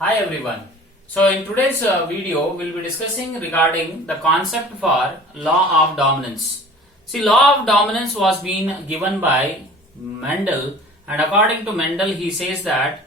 Hi everyone. So in today's video, we'll be discussing regarding the concept for law of dominance. See, law of dominance was being given by Mendel, and according to Mendel, he says that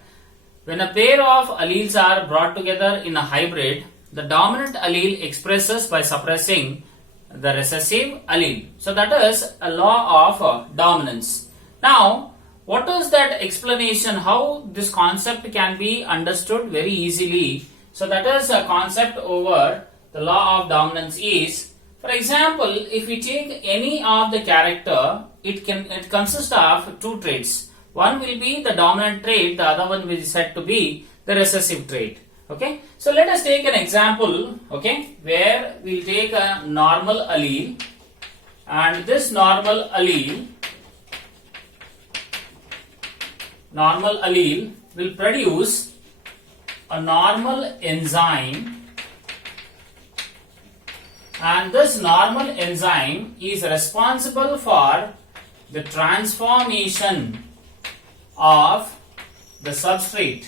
when a pair of alleles are brought together in a hybrid, the dominant allele expresses by suppressing the recessive allele. So that is a law of dominance. Now, what is that explanation? How this concept can be understood very easily? So that is a concept over the law of dominance is, for example, if we take any of the character, it consists of two traits. One will be the dominant trait, the other one will be said to be the recessive trait. Okay, so let us take an example, okay, where we'll take a normal allele, and this normal allele will produce a normal enzyme, and this normal enzyme is responsible for the transformation of the substrate.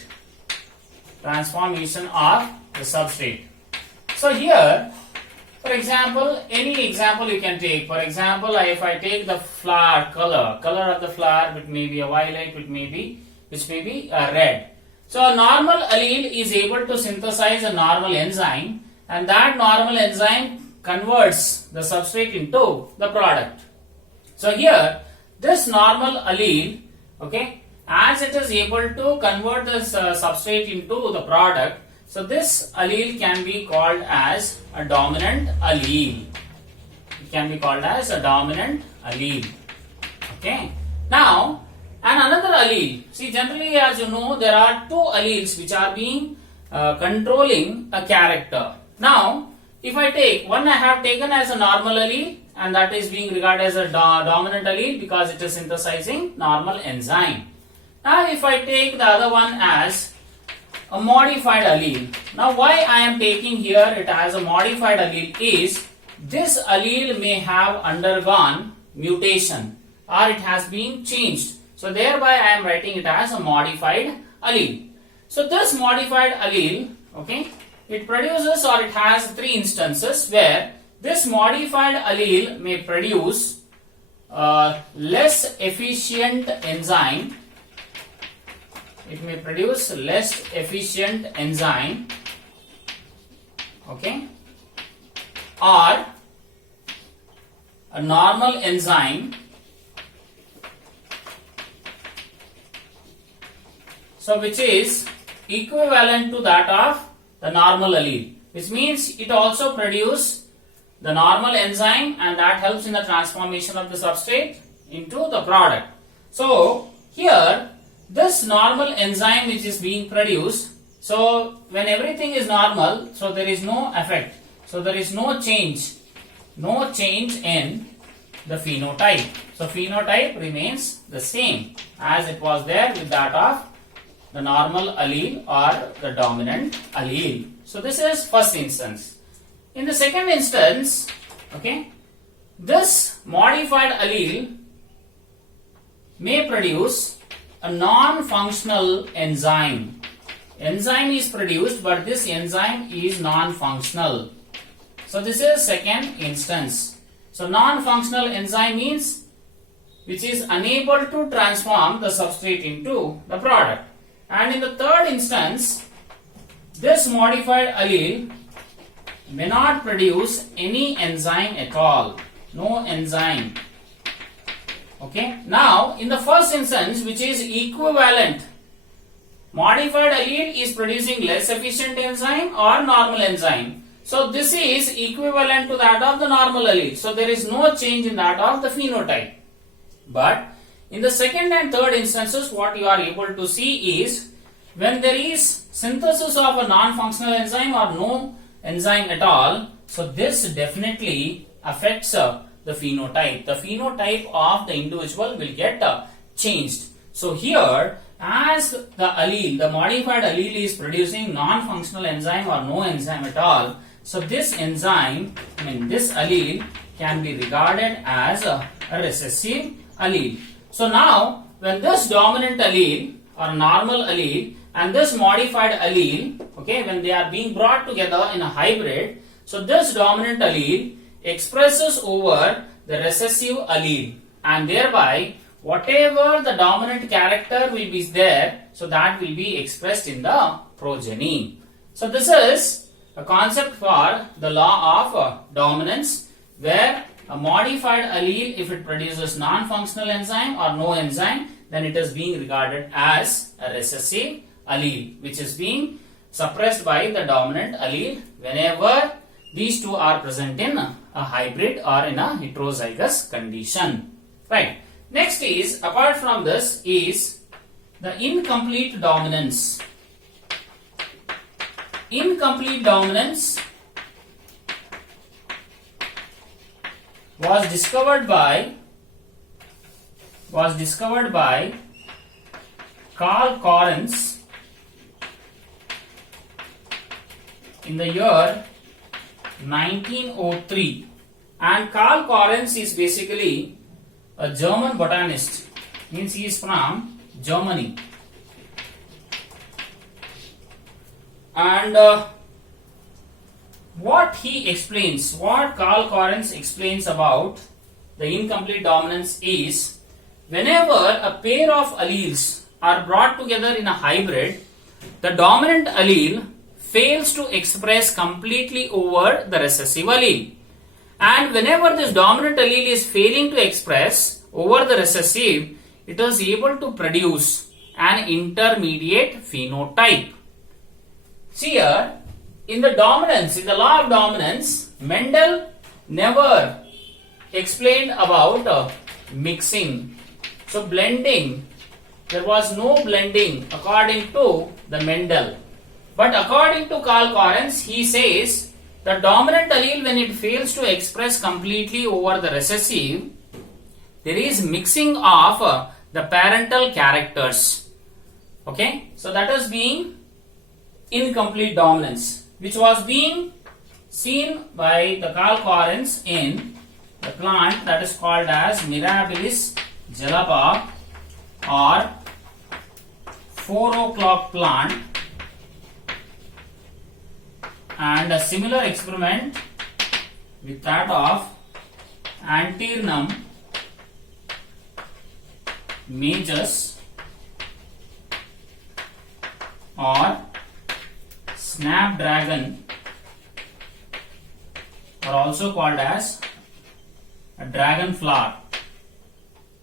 So here, for example, any example you can take. For example, if I take the flower color of the flower, it may be a violet, which may be a red. So a normal allele is able to synthesize a normal enzyme, and that normal enzyme converts the substrate into the product. So here, this normal allele, okay, as it is able to convert this substrate into the product, so this allele can be called as a dominant allele. It can be called as a dominant allele. Okay. Now, and another allele. See, generally, as you know, there are two alleles which are being controlling a character. Now, if I take one, I have taken as a normal allele, and that is being regarded as a dominant allele because it is synthesizing normal enzyme. Now, if I take the other one as a modified allele. Now, why I am taking here it as a modified allele is this allele may have undergone mutation or it has been changed. So, thereby I am writing it as a modified allele. So, this modified allele, okay, it produces or it has three instances where this modified allele may produce less efficient enzyme. It may produce less efficient enzyme, okay, or a normal enzyme. So, which is equivalent to that of the normal allele, which means it also produces the normal enzyme, and that helps in the transformation of the substrate into the product. So, here this normal enzyme which is being produced, so when everything is normal, so there is no effect, so there is no change in the phenotype. So phenotype remains the same as it was there with that of the normal allele or the dominant allele. So this is first instance. In the second instance, okay, this modified allele may produce a non-functional enzyme. Enzyme is produced, but this enzyme is non-functional. So this is second instance. So non-functional enzyme means which is unable to transform the substrate into the product. And in the third instance, this modified allele may not produce any enzyme at all. No enzyme. Okay. Now, in the first instance, which is equivalent, modified allele is producing less efficient enzyme or normal enzyme. So, this is equivalent to that of the normal allele. So, there is no change in that of the phenotype. But, in the second and third instances, what you are able to see is when there is synthesis of a non-functional enzyme or no enzyme at all, so this definitely affects the phenotype. The phenotype of the individual will get changed. So here, as the allele, the modified allele is producing non-functional enzyme or no enzyme at all, so this enzyme, this allele can be regarded as a recessive allele. So now, when this dominant allele or normal allele and this modified allele, okay, when they are being brought together in a hybrid, so this dominant allele expresses over the recessive allele, and thereby whatever the dominant character will be there, so that will be expressed in the progeny. So this is a concept for the law of dominance, where a modified allele, if it produces non-functional enzyme or no enzyme, then it is being regarded as a recessive allele, which is being suppressed by the dominant allele whenever these two are present in a hybrid or in a heterozygous condition. Right. Next is, apart from this, is the incomplete dominance. Incomplete dominance was discovered by Karl Correns in the year 1903, and Karl Correns is basically a German botanist, means he is from Germany, and what Karl Correns explains about the incomplete dominance is, whenever a pair of alleles are brought together in a hybrid, the dominant allele fails to express completely over the recessive allele. And whenever this dominant allele is failing to express over the recessive, it is able to produce an intermediate phenotype. See here, in the law of dominance, Mendel never explained about mixing. So blending, there was no blending according to the Mendel. But according to Karl Correns, he says the dominant allele, when it fails to express completely over the recessive, there is mixing of the parental characters. Okay, so that is being incomplete dominance, which was being seen by the Karl Correns in the plant that is called as Mirabilis jalapa or 4 o'clock plant, and a similar experiment with that of Antirnum majus or snapdragon, or also called as a dragon flower.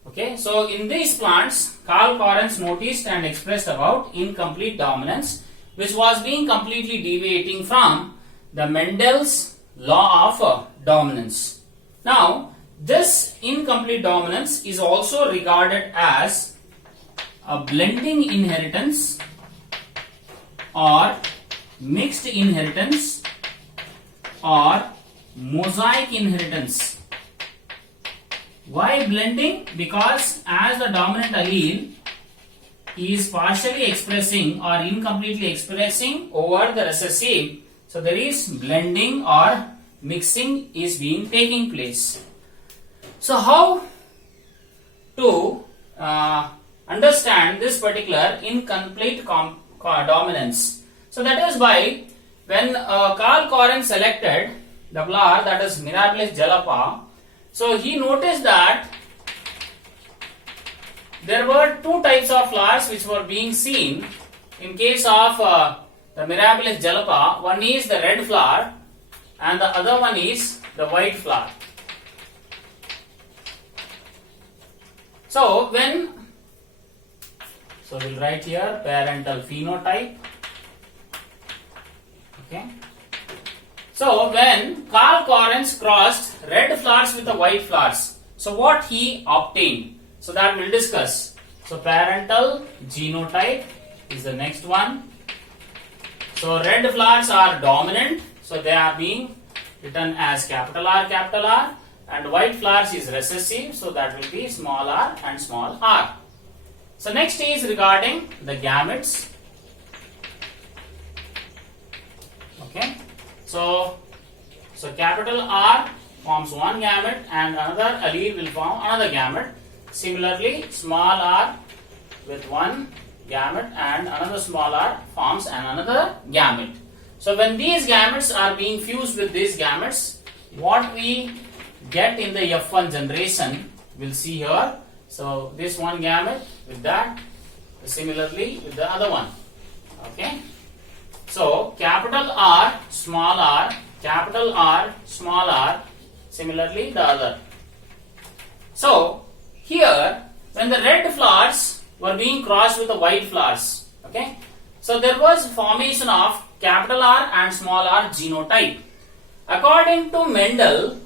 Okay, so in these plants, Karl Correns noticed and expressed about incomplete dominance, which was being completely deviating from the Mendel's law of dominance. Now, this incomplete dominance is also regarded as a blending inheritance or mixed inheritance or mosaic inheritance. Why blending? Because as the dominant allele is partially expressing or incompletely expressing over the recessive, so there is blending or mixing is being taking place. So how to understand this particular incomplete dominance? So that is by, when Karl Correns selected the flower that is Mirabilis jalapa, so he noticed that there were two types of flowers which were being seen in case of the Mirabilis jalapa. One is the red flower and the other one is the white flower. So we'll write here parental phenotype. Okay. So when Karl Correns crossed red flowers with the white flowers, so what he obtained? So that we'll discuss. So parental genotype is the next one. So red flowers are dominant, so they are being written as capital R, and white flowers is recessive, so that will be small r and small r. So next is regarding the gametes. Okay, so capital R forms one gamete and another allele will form another gamete. Similarly, small r with one gamete and another small r forms another gamete. So when these gametes are being fused with these gametes, what we get in the F1 generation, we'll see here. So this one gamete with that, similarly with the other one. Okay. So capital R, small r, capital R, small r, similarly the other. So here, when the red flowers were being crossed with the white flowers, okay, so there was formation of capital R and small r genotype. According to Mendel,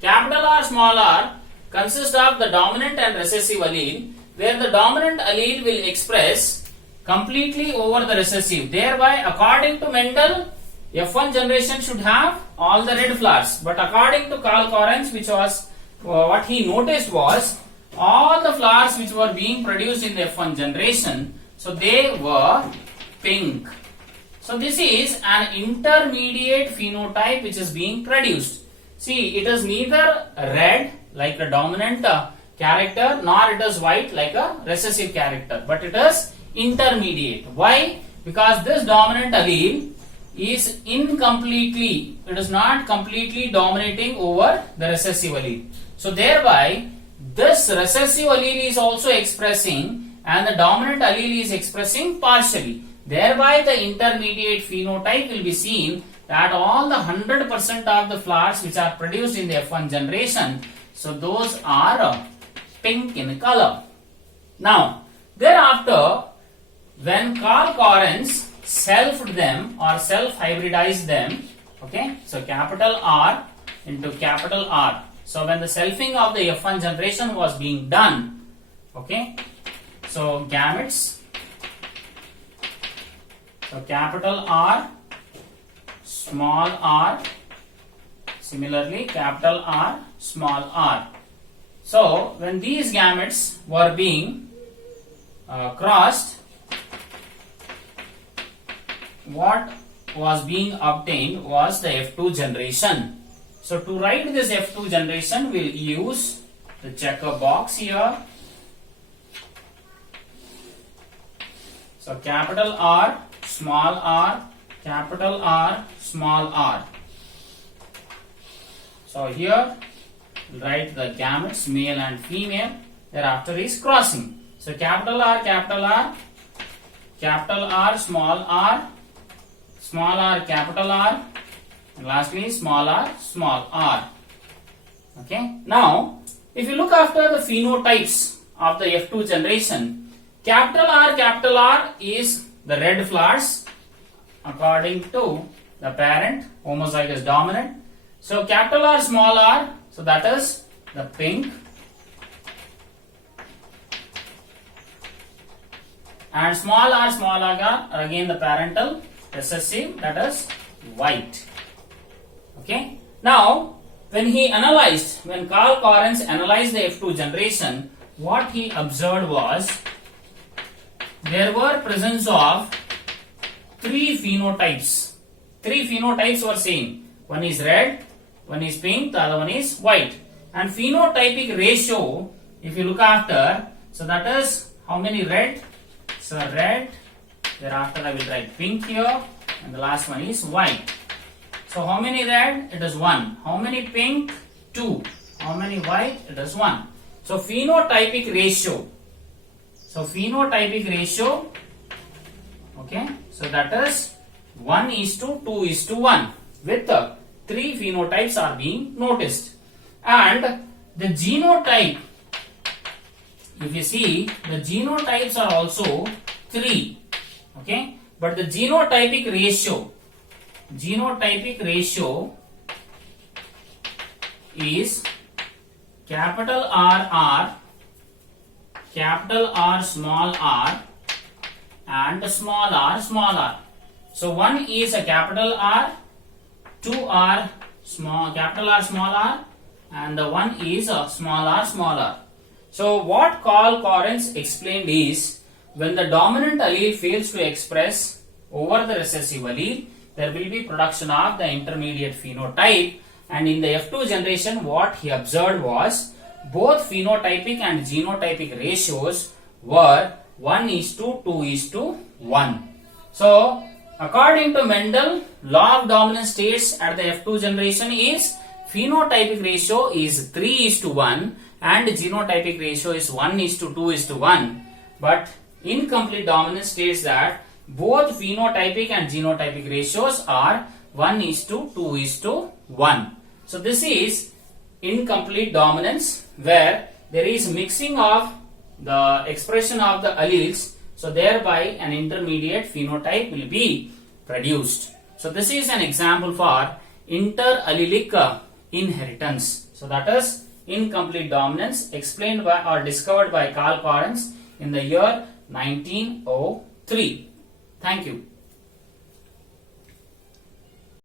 capital R, small r consist of the dominant and recessive allele, where the dominant allele will express completely over the recessive. Thereby, according to Mendel, F1 generation should have all the red flowers. But according to Karl Correns, which was what he noticed was all the flowers which were being produced in the F1 generation, so they were pink. So this is an intermediate phenotype which is being produced. See, it is neither red like a dominant character, nor it is white like a recessive character, but it is intermediate. Why? Because this dominant allele is incompletely, it is not completely dominating over the recessive allele. So thereby, this recessive allele is also expressing and the dominant allele is expressing partially. Thereby, the intermediate phenotype will be seen that all the 100% of the flowers which are produced in the F1 generation, so those are pink in color. Now, thereafter, when Karl Correns selfed them or self-hybridized them, okay, so capital R into capital R. So when the selfing of the F1 generation was being done, okay, so gametes, so capital R, small r, similarly capital R, small r. So when these gametes were being crossed, what was being obtained was the F2 generation. So to write this F2 generation, we'll use the checker box here. So capital R, small r, capital R, small r. So here, we'll write the gametes, male and female. Thereafter is crossing. So capital R, capital R, capital R, small r, capital R, and lastly small r. Okay. Now, if you look after the phenotypes of the F2 generation, capital R is the red flowers according to the parent homozygous dominant. So capital R, small r, so that is the pink, and small r are again the parental recessive, that is white. Okay. Now, when Karl Correns analyzed the F2 generation, what he observed was there were presence of three phenotypes. Three phenotypes were seen. One is red, one is pink, the other one is white. And phenotypic ratio, if you look after, so that is how many red? So red, thereafter I will write pink here, and the last one is white. So how many red? It is 1. How many pink? 2. How many white? It is 1. So phenotypic ratio. Okay, so that is 1:2:1 with 3 phenotypes are being noticed. And the genotype, if you see, the genotypes are also 3. Okay, but the genotypic ratio is capital R, capital R, small r, and small r. So one is a capital R, 2 are capital R, small r, and the one is a small r. So what Karl Correns explained is, when the dominant allele fails to express over the recessive allele, there will be production of the intermediate phenotype. And in the F2 generation, what he observed was both phenotypic and genotypic ratios were 1:2:1. So, according to Mendel, law of dominance states at the F2 generation is phenotypic ratio is 3:1 and genotypic ratio is 1:2:1. But incomplete dominance states that both phenotypic and genotypic ratios are 1:2:1. So this is incomplete dominance where there is mixing of the expression of the alleles, so thereby an intermediate phenotype will be produced. So this is an example for interallelic inheritance. So that is incomplete dominance explained by or discovered by Carl Correns in the year 1903. Thank you.